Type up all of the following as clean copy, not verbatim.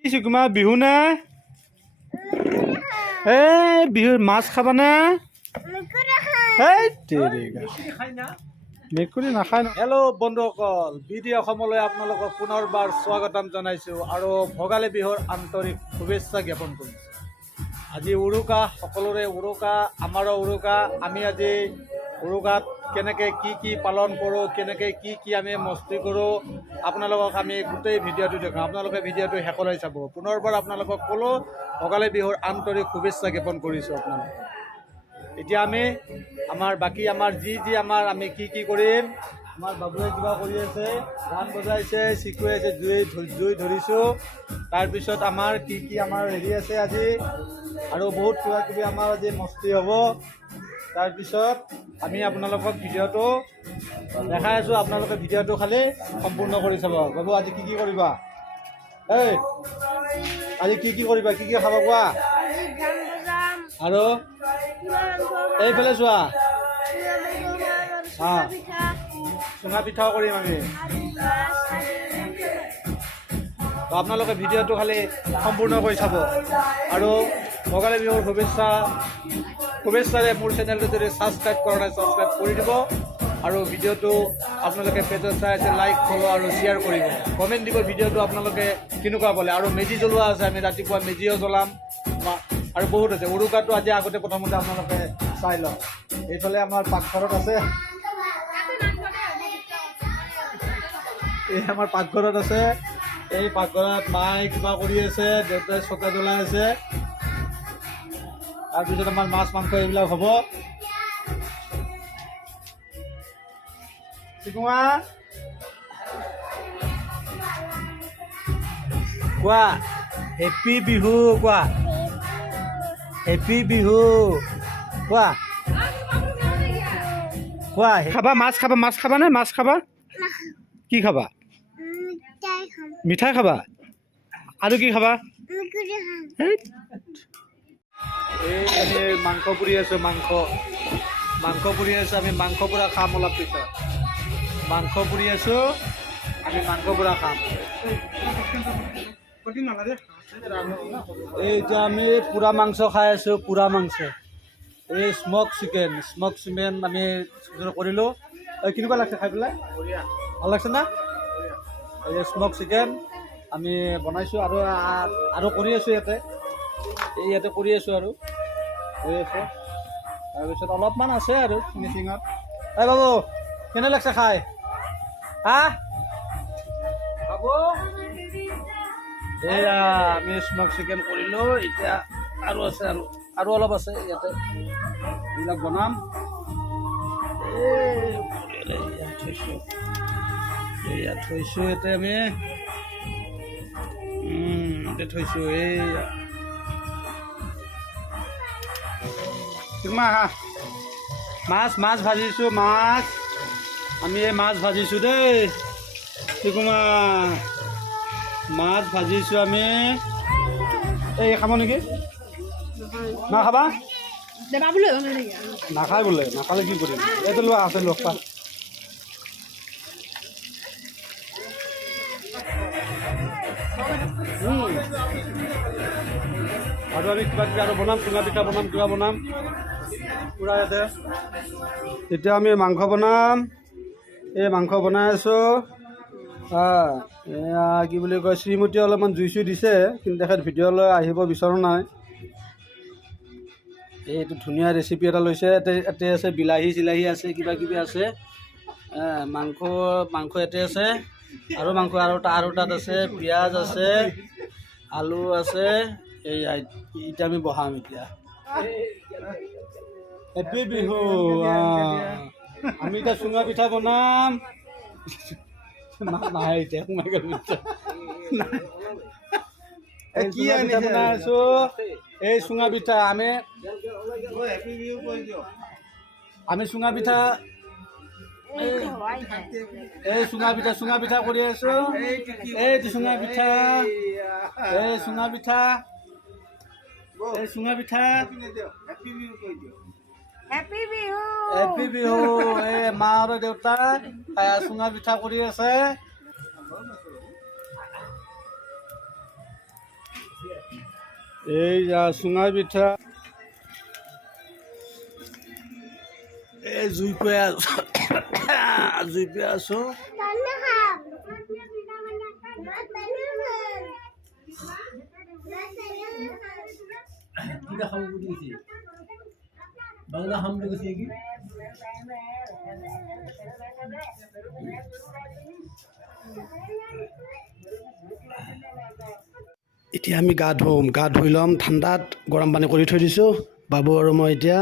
কি চিকুমা বিহু নে বিহুৰ মাছ খাবা নে মেকুৰী নাখায়। হেল্ল' বন্ধুসকল, বিডি অসমলৈ আপোনালোকক পুনৰবাৰ স্বাগতম জনাইছোঁ আৰু ভোগালী বিহুৰ আন্তৰিক শুভেচ্ছা জ্ঞাপন কৰিছোঁ। আজি উৰুকা, সকলোৰে উৰুকা, আমাৰো উৰুকা। আমি আজি উৰুকাত কেনেকৈ কি পালন কৰোঁ, কেনেকৈ কি আমি মস্তি কৰোঁ, আপোনালোকক আমি গোটেই ভিডিঅ'টো দেখাওঁ। আপোনালোকে ভিডিঅ'টো শেষলৈ চাব। পুনৰবাৰ আপোনালোকক ক'লোঁ ভোগালী বিহুৰ আন্তৰিক শুভেচ্ছা জ্ঞাপন কৰিছোঁ আপোনালোকক। এতিয়া আমি আমাৰ আমি কি কৰিম। আমাৰ বাবুৱে কিবা কৰি আছে, গান বজাইছে, চিকুৱে আছে, জুই ধৰিছোঁ। তাৰপিছত আমাৰ কি আমাৰ হেৰি আছে আজি, আৰু বহুত কিবা কিবি আমাৰ আজি মস্তি হ'ব। তাৰপিছত আমি আপোনালোকক ভিডিঅ'টো দেখাই আছোঁ। আপোনালোকে ভিডিঅ'টো খালি সম্পূৰ্ণ কৰি চাব। বাবু আজি কি কৰিবা? আজি কি কৰিবা, কি খাবা কোৱা? আৰু এইফালে চোৱা, চুঙা পিঠাও কৰিম আমি। আপোনালোকে ভিডিঅ'টো খালি সম্পূৰ্ণ কৰি চাব আৰু ভোগালী বিহুৰ শুভেচ্ছাৰে মোৰ চেনেলটো যদি ছাবস্ক্ৰাইব কৰা নাই ছাবস্ক্ৰাইব কৰি দিব আৰু ভিডিঅ'টো আপোনালোকে পেজত চাই আছে লাইক ফ'ল' আৰু শ্বেয়াৰ কৰিব, কমেণ্ট দিব ভিডিঅ'টো আপোনালোকে কেনেকুৱা পালে। আৰু মেজি জ্বলোৱা আছে, আমি ৰাতিপুৱা মেজিও জ্বলাম আৰু বহুত আছে। উৰুকাটো আজি আগতে প্ৰথমতে আপোনালোকে চাই লওক। এইফালে আমাৰ পাকঘৰত আছে, এই আমাৰ পাকঘৰত আছে। এই পাকঘৰত মায়ে কিবা কৰি আছে, দেউতাই চকা জ্বলাই আছে। তাৰপিছত আমাৰ মাছ মাংস এইবিলাক হ'ব। চিকুমা কোৱা হেপী বিহু, কোৱা হেপী বিহু, কোৱা কোৱা। খাবা মাছ খাবা, মাছ খাবা নে মাছ খাবা? কি খাবা? মিঠাই খাবা আৰু কি খাবা? এই আমি মাংস পুৰি আছোঁ, মাংস পুৰি আছোঁ। আমি মাংস পুৰা খাম অলপ পিছত। মাংস পুৰি আছোঁ, আমি মাংস পুৰা খাম। এই এতিয়া আমি পুৰা মাংস খাই আছোঁ, পুৰা মাংস। এই স্মক চিকেন আমি কৰিলোঁ। কেনেকুৱা লাগিছে খাই পেলাই? ভাল লাগিছে না? এই স্মক চিকেন আমি বনাইছোঁ আৰু কৰি আছোঁ ইয়াতে কৰি আছোঁ আৰু হৈ আছে। তাৰপিছত অলপমান আছে আৰু ফিনিচিঙত। এই বাবু কেনে লাগিছে খাই? বাবু এয়া আমি স্মক চিকেন কৰিলোঁ। এতিয়া আৰু আছে, আৰু অলপ আছে ইয়াতে, এইবিলাক বনাম। ইয়াত থৈছোঁ ইয়াতে আমি থৈছোঁ। এইয়া মাছ ভাজিছোঁ। আমি এই মাছ ভাজিছোঁ দেই চিকুমা, মাছ ভাজিছোঁ আমি। এই খাব নেকি? নাখাবা? নাখায় বোলে, নাখালে কি কৰিম? এইটো লোৱা আছে, লোৱা খা। আৰু আমি কিবা আৰু বনাম, চুঙা পিঠা বনাম, কিবা বনাম পূৰা ইয়াতে। এতিয়া আমি মাংস বনাম। এই মাংস বনাই আছোঁ। এয়া কি বুলি কয়, শ্ৰীমতীয়ে অলপমান জুই দিছে, কিন্তু তেখেত ভিডিঅ'লৈ আহিব বিচৰা নাই। এইটো ধুনীয়া ৰেচিপি এটা লৈছে। ইয়াতে আছে বিলাহী চিলাহী আছে, কিবা কিবি আছে। মাংস ইয়াতে আছে, আৰু মাংস আৰু তাত আছে, পিঁয়াজ আছে, আলু আছে। এতিয়া আমি বহাম। এতিয়া হেপী বিহু। আমি এতিয়া চুঙা পিঠা বনাম। নাহে এতিয়া সোমাই গ'ল। কি বনাই আছোঁ? এই চুঙা পিঠা আমি চুঙা পিঠা চুঙা পিঠা কৰি আছোঁ। এইটো চুঙা পিঠা, চুঙা পিঠা। হেপী বিহু। এই মা আৰু দেউতা চুঙা পিঠা কৰি আছে। এই চুঙা পিঠা এই জুই পাই আছো বাংলা হাম লেগেছে কি এতিয়া আমি গা ধুই ল'ম ঠাণ্ডাত গৰম পানী কৰি থৈ দিছোঁ বাবু আৰু মই এতিয়া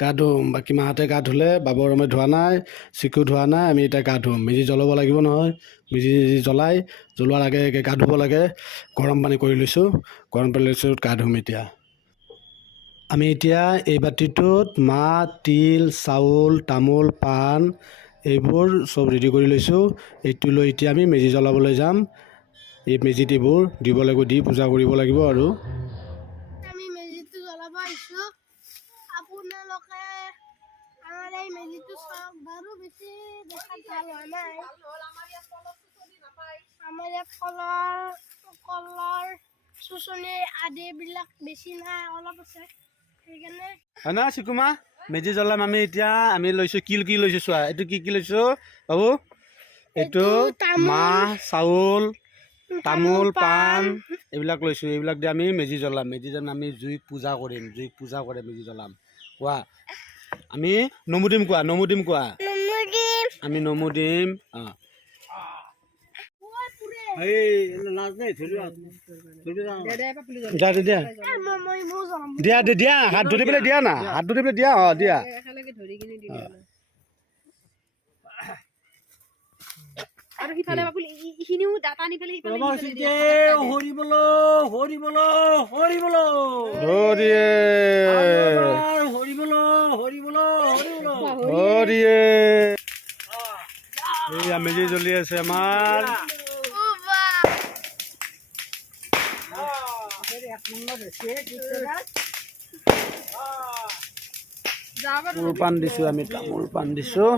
গা ধুম বাকী মাহঁতে গা ধুলে বাবু আৰু মই ধোৱা নাই চিকু ধোৱা নাই আমি এতিয়া গা ধুম মেজি জ্বলাব লাগিব নহয় মেজি জ্বলোৱাৰ আগে আগে গা ধুব লাগে গৰম পানী কৰি লৈছোঁ গা ধুম এতিয়া আমি এতিয়া এই বাতিটোত মাহ তিল চাউল তামোল পাণ এইবোৰ চব ৰেডি কৰি লৈছোঁ এইটো লৈ এতিয়া আমি মেজি জ্বলাবলৈ যাম এই মেজিত এইবোৰ দিব লাগিব দি পূজা কৰিব লাগিব আৰু আমি মেজিটো জ্বলাব আহিছোঁ আপোনালোকে আমাৰ এই মেজিটো চাওক বাৰু বেছি দেখাত ভাল হোৱা নাই আমাৰ ইয়াত কলৰ চুচনি আদিবিলাক বেছি নাই অলপ আছে সেইকাৰণে হয় না চিকুমা মেজি জ্বলাম আমি এতিয়া আমি লৈছোঁ কি লৈছোঁ চোৱা এইটো কি লৈছোঁ বাবু এইটো মাহ চাউল তামোল পাণ এইবিলাক লৈছোঁ এইবিলাক দি আমি মেজি জ্বলাম আমি জুইক পূজা কৰিম মেজি জ্বলাম কোৱা আমি নমু দিম কোৱা আমি নমু দিম অঁ দিয়া হাত ধৰি পেলাই দিয়া না হাত ধৰি পেলাই দিয়া অঁ দিয়া আৰু সিফালে বাপুল ইখিনিও ডাটা নি পেলাই সিফালে মেজি জ্বলি আছে আমাৰ তামোল পাণ দিছোঁ আমি তামোল পাণ দিছোঁ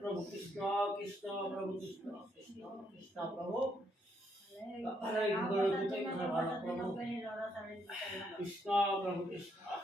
प्रभु कृष्ण कृष्ण प्रभु कृष्ण कृष्ण कृष्ण प्रभु कृष्ण प्रभु कृष्ण